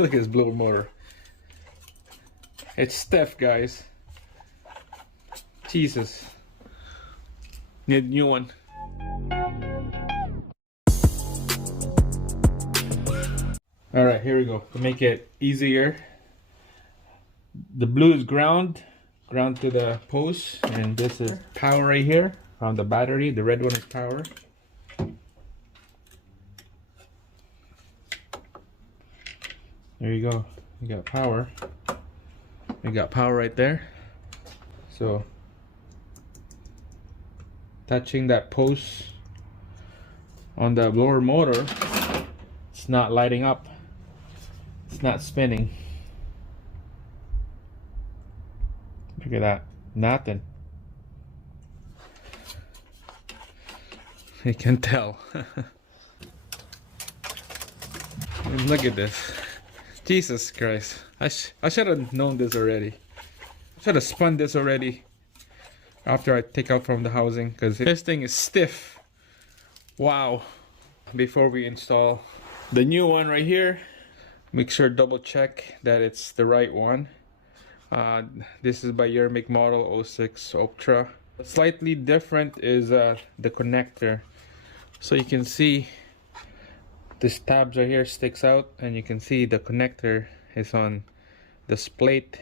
Look at this blower motor. It's stiff, guys. Jesus. Need a new one. Alright, here we go. To make it easier, the blue is ground to the post, and this is power right here on the battery. The red one is power. There you go. You got power. You got power right there. So touching that post on the blower motor, it's not lighting up. It's not spinning. Look at that. Nothing. You can tell. Look at this. Jesus Christ. I should have known this already. I should have spun this already after I take out from the housing, because this thing is stiff. Wow. Before we install the new one right here, make sure double check that it's the right one. This is by year, make, model 06 Optra. Slightly different is the connector. So you can see this tabs right here sticks out, and you can see the connector is on this plate.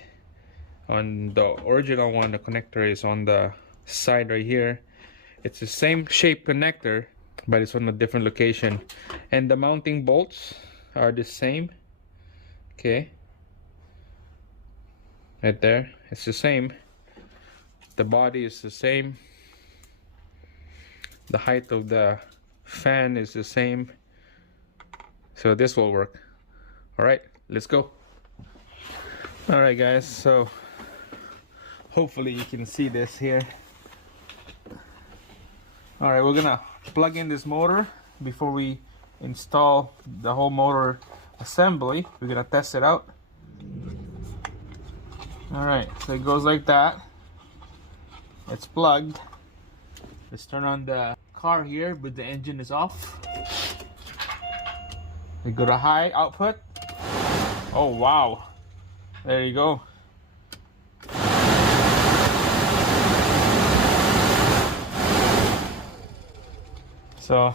On the original one, the connector is on the side right here. It's the same shape connector, but it's on a different location, and the mounting bolts are the same. Okay, right there, it's the same. The body is the same. The height of the fan is the same. So this will work. All right, let's go. All right, guys, so hopefully you can see this here. All right, we're gonna plug in this motor before we install the whole motor assembly. We're gonna test it out. All right, so it goes like that. It's plugged. Let's turn on the car here, but the engine is off. We go to high output. Oh wow, there you go. So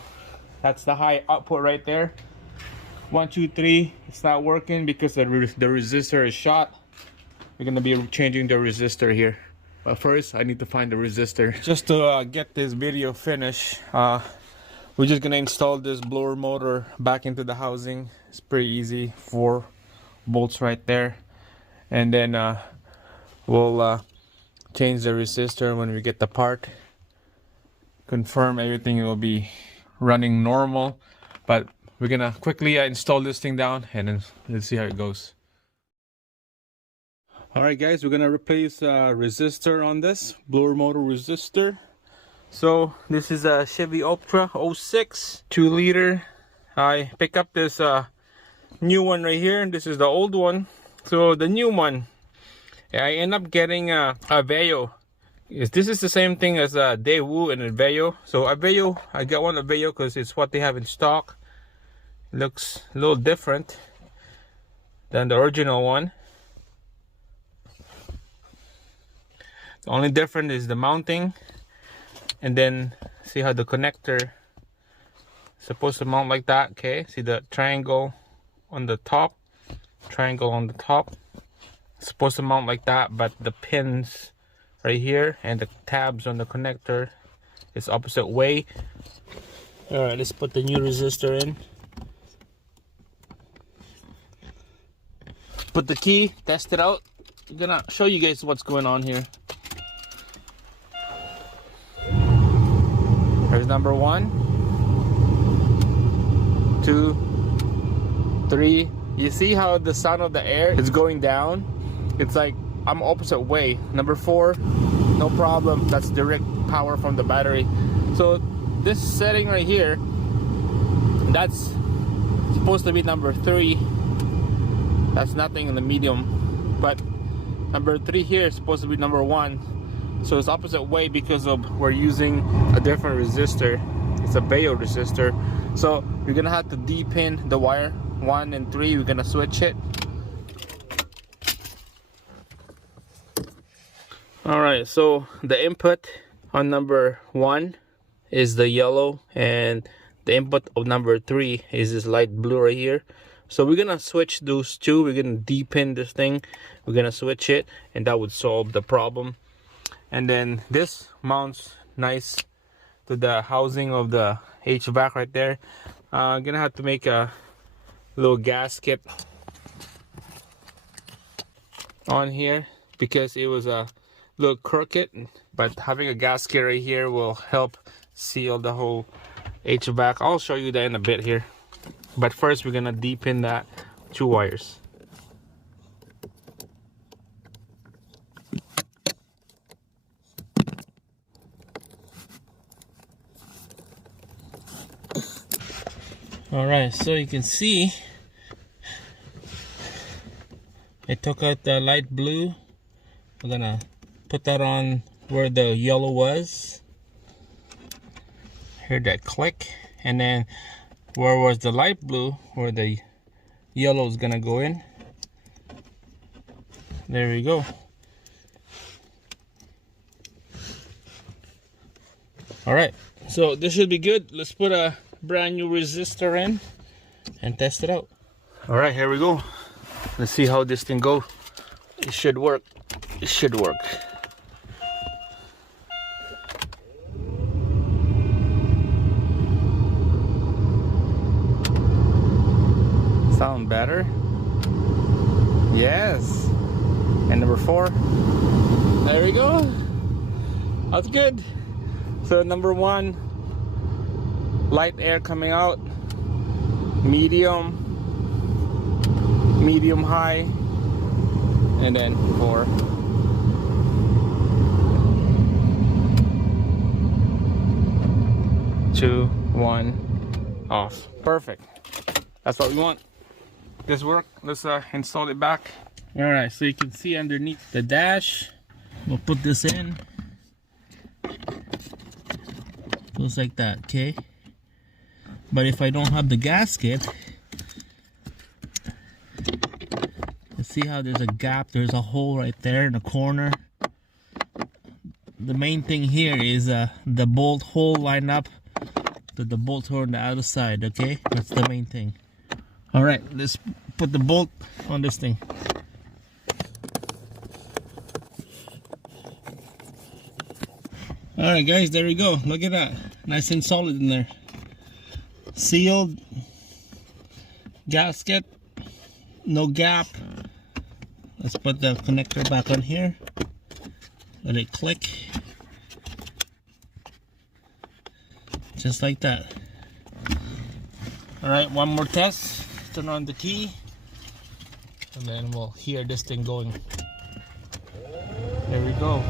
that's the high output right there. 1, 2, 3. It's not working because the resistor is shot. We're gonna be changing the resistor here. But first, I need to find the resistor. Just to get this video finished, we're just gonna install this blower motor back into the housing. It's pretty easy. 4 bolts right there, and then we'll change the resistor when we get the part. Confirm everything will be running normal, but we're gonna quickly install this thing down, and then let's see how it goes. All right, guys, we're gonna replace resistor on this blower motor resistor. So this is a Chevy Optra 06 2-liter. I pick up this new one right here, and this is the old one. So the new one, I end up getting a Aveo. This is the same thing as a Daewoo and Aveo. So Aveo, I got one Aveo because it's what they have in stock. It looks a little different than the original one. The only difference is the mounting, and then see how the connector is supposed to mount like that. Okay, see the triangle on the top, triangle on the top. It's supposed to mount like that, but the pins right here and the tabs on the connector is opposite way. All right, let's put the new resistor in. Put the key, test it out. I'm gonna show you guys what's going on here. There's number 1, 2, 3. You see how the sound of the air is going down? It's like I'm opposite way. Number 4, no problem. That's direct power from the battery. So this setting right here, that's supposed to be number 3. That's nothing in the medium. But number 3 here is supposed to be number 1. So it's opposite way because of we're using a different resistor. It's a Aveo resistor. So you're gonna have to depin the wire 1 and 3, we're gonna switch it. Alright, so the input on number 1 is the yellow, and the input of number 3 is this light blue right here. So we're gonna switch those two. We're gonna deepin this thing, we're gonna switch it, and that would solve the problem. And then this mounts nice to the housing of the HVAC right there. I'm gonna have to make a little gasket on here because it was a little crooked, but having a gasket right here will help seal the whole HVAC. I'll show you that in a bit here, but first we're gonna deepen that 2 wires. All right, so you can see I took out the light blue. We're gonna put that on where the yellow was. Heard that click, and then where was the light blue, where the yellow is gonna go in. There we go. All right, so this should be good. Let's put a brand new resistor in and test it out. All right, here we go. Let's see how this thing goes. It should work. It should work. Sound better? Yes. And number 4. There we go. That's good. So number 1, light air coming out, medium, medium high, and then 4. Two, 1, off. Perfect. That's what we want. This work. Let's install it back. All right, so you can see underneath the dash, we'll put this in. Goes like that, okay? But if I don't have the gasket, you see how there's a gap, there's a hole right there in the corner. The main thing here is the bolt hole line up to the bolt hole on the other side, okay? That's the main thing. All right, let's put the bolt on this thing. All right, guys, there we go. Look at that, nice and solid in there. Sealed, gasket, no gap. Let's put the connector back on here. Let it click. Just like that. All right, one more test. Turn on the key, and then we'll hear this thing going. There we go.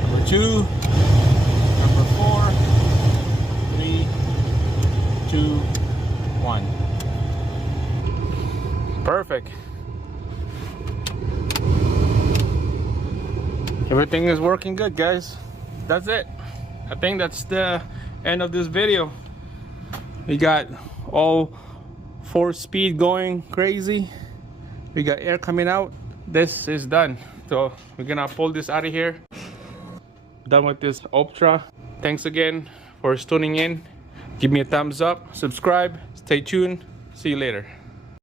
Number 2, number 4, 3, 2, 1. Perfect. Everything is working good, guys. That's it. I think that's the end of this video. We got all 4-speed going crazy. We got air coming out. This is done. So we're gonna pull this out of here. Done with this Optra. Thanks again for tuning in. Give me a thumbs up, subscribe, stay tuned. See you later.